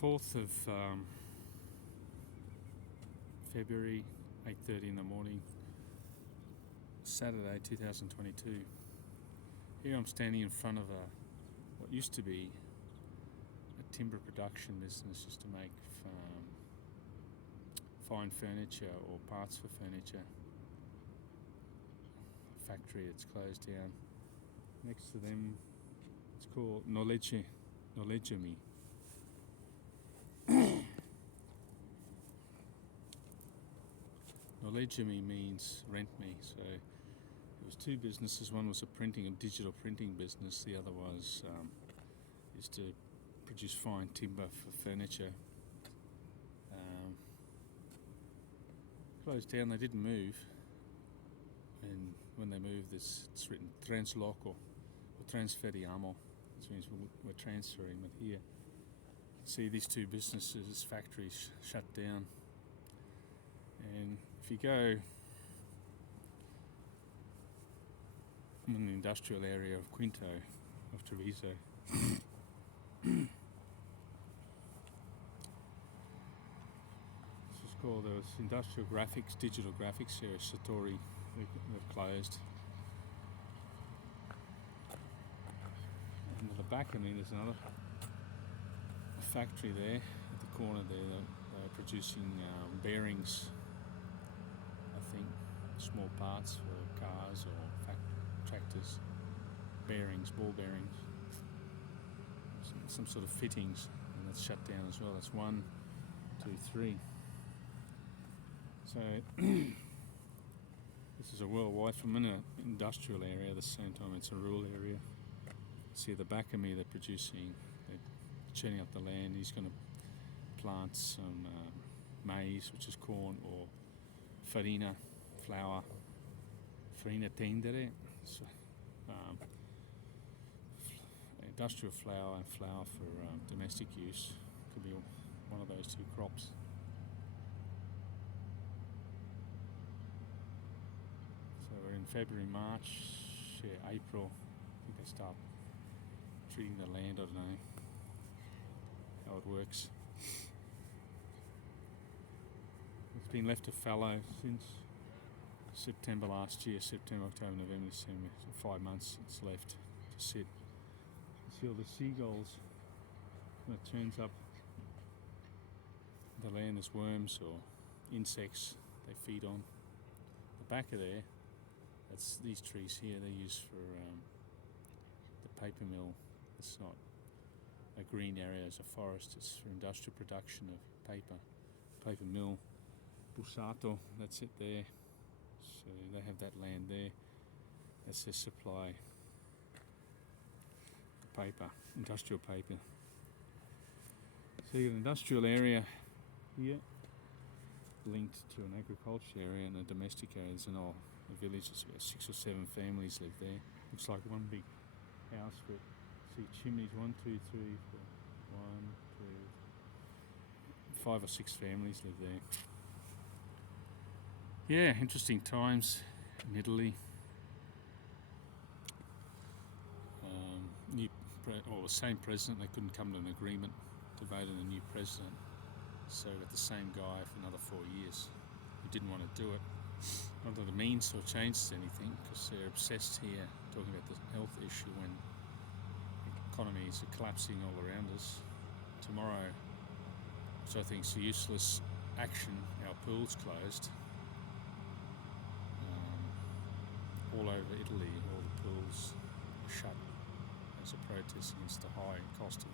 4th of February, 8:30 in the morning, Saturday 2022. Here I'm standing in front of what used to be a timber production business, used to make fine furniture or parts for furniture. A factory that's closed down. Next to them, it's called Knowledge-Me. Knowledge-Me means rent me. So there was two businesses. One was a digital printing business. The other was is to produce fine timber for furniture. Closed down. They didn't move, and when they moved, it's written transloco or transferiamo, which means we're transferring. But here, see these two businesses, factories shut down. And if you go in the industrial area of Quinto, of Treviso, this is called Industrial Graphics, Digital Graphics here, Satori. They've closed. And at the back of me, there's another factory there at the corner there. They're producing bearings, I think, small parts for cars or tractors, bearings, ball bearings, some sort of fittings, and that's shut down as well. That's 1, 2, 3. So this is a worldwide, from an industrial area, at the same time it's a rural area. See at the back of me, they're churning up the land. He's going to plant some maize, which is corn, or farina, flour, farina tendere, so, industrial flour and flour for domestic use. Could be one of those two crops. So we're in February, March, April. I think they start treating the land. I don't know how it works. It's been left to fallow since September last year. September, October, November, December. So 5 months it's left to sit. You see all the seagulls when it turns up the land as worms or insects they feed on. The back of there, that's these trees here, they're used for the paper mill. It's not a green area, it's a forest. It's for industrial production of paper mill. Bussato, that's it there. So they have that land there. That's their supply. The paper, industrial paper. So you got an industrial area here linked to an agriculture area and a domestic area. There's a village, there's about 6 or 7 families live there. Looks like one big house, but see chimneys, 1, 2, 3, 4, 1, 2, 5 or 6 families live there. Yeah, interesting times in Italy. The same president, they couldn't come to an agreement to vote in a new president. So we got the same guy for another 4 years. He didn't want to do it. Not that it means or changes anything, because they're obsessed here talking about the health issue when economies are collapsing all around us. Tomorrow, which I think is a useless action, our pool's closed. All over Italy, all the pools are shut as a protest against the high cost of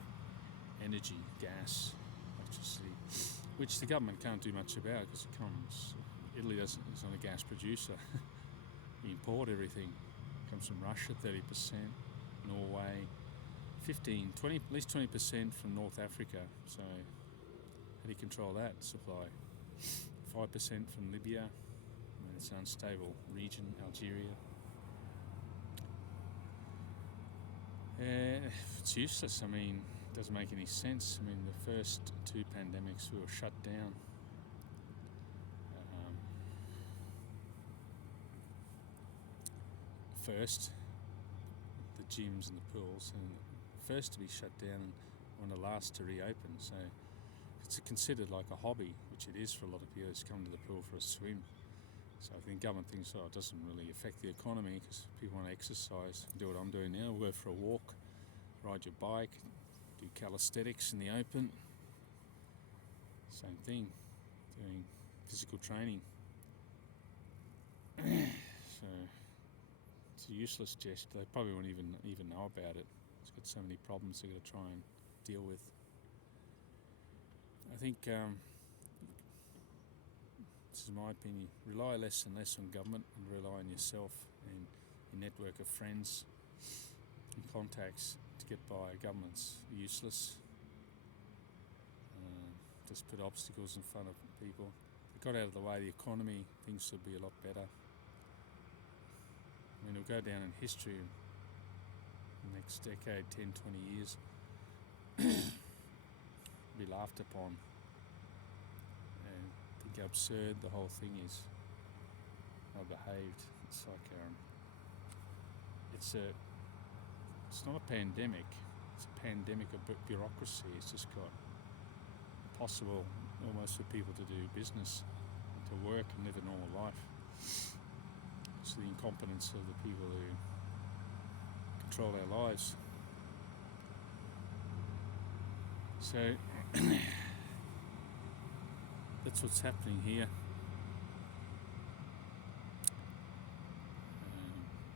energy, gas, electricity, which the government can't do much about because Italy is not a gas producer. We import everything. It comes from Russia, 30%, Norway, 15, 20, at least 20% from North Africa. So how do you control that supply? 5% from Libya. It's an unstable region, Algeria. It's useless. I mean, it doesn't make any sense. I mean, the first 2 pandemics we were shut down. First, the gyms and the pools, and first to be shut down and one of the last to reopen. So it's considered like a hobby, which it is for a lot of people who come to the pool for a swim. So I think government thinks, oh, it doesn't really affect the economy because people want to exercise, do what I'm doing now, go for a walk, ride your bike, do calisthenics in the open. Same thing, doing physical training. So it's a useless gesture. They probably won't even know about it. It's got so many problems they're going to try and deal with. I think, this is my opinion, rely less and less on government and rely on yourself and your network of friends and contacts to get by. Government's useless. Just put obstacles in front of people. If it got out of the way, the economy, things would be a lot better. I mean, it'll go down in history in the next decade, 10, 20 years. Be laughed upon. And think how absurd the whole thing is. How behaved. It's like it's not a pandemic. It's a pandemic of bureaucracy. It's just got impossible almost for people to do business, to work and live a normal life. It's the incompetence of the people who control our lives. So that's what's happening here.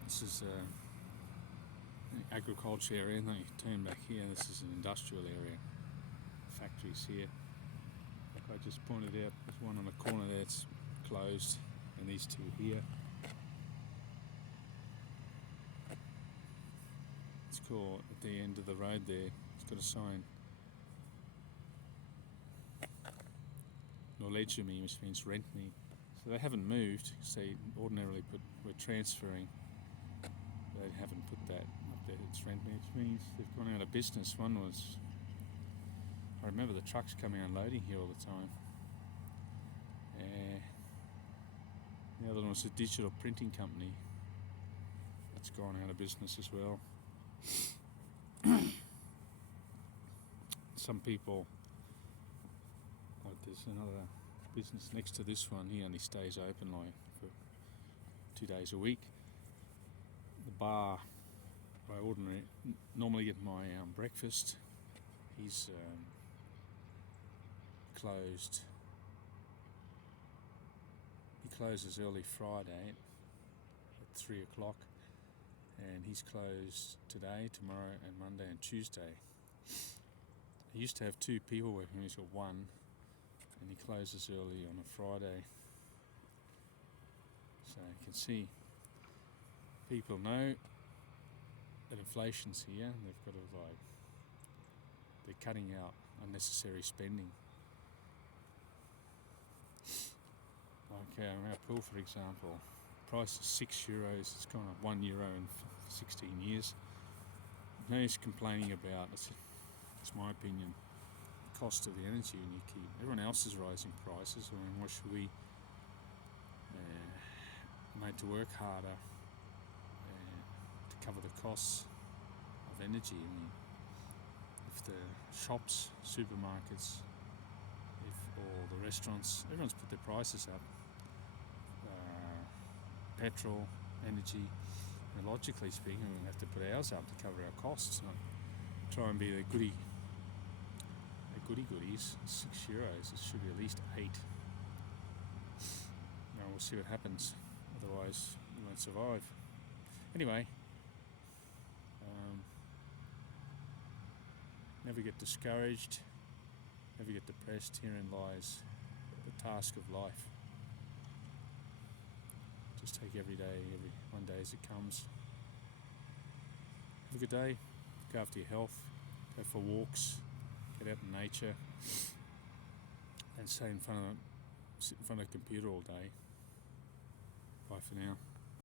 This is an agriculture area, and then you turn back here, this is an industrial area. Factories here. Like I just pointed out, there's one on the corner there that's closed, and these two here. It's called, at the end of the road there, it's got a sign. Knowledge me, which means rent me. So they haven't moved, because they ordinarily put, we're transferring. They haven't put that up there, it's rent me, which means they've gone out of business. One was, I remember the trucks coming unloading here all the time. The other one was a digital printing company. That's gone out of business as well. Some people, like there's another business next to this one, he only stays open like for 2 days a week. The bar, I normally get my breakfast. He's closed. He closes early Friday at 3 o'clock, and he's closed today, tomorrow, and Monday and Tuesday. He used to have 2 people working, he's got 1, and he closes early on a Friday. So you can see people know that inflation's here, and they've got to they're cutting out unnecessary spending. Like our pool, for example, price is €6. It's gone up €1 in 16 years. No use complaining about, it's my opinion, the cost of the energy, and you keep, everyone else is raising prices. I mean, why should we made to work harder to cover the costs of energy? I mean, if the shops, supermarkets, or the restaurants, everyone's put their prices up. Petrol, energy, and logically speaking, we have to put ours up to cover our costs, not try and be the goodies. €6. It should be at least 8. Now we'll see what happens. Otherwise, we won't survive. Anyway, never get discouraged, never get depressed. Herein lies the task of life. Just take every day, every one day as it comes. Have a good day. Look after your health. Go for walks. Get out in nature. And sit in front of the computer all day. Bye for now.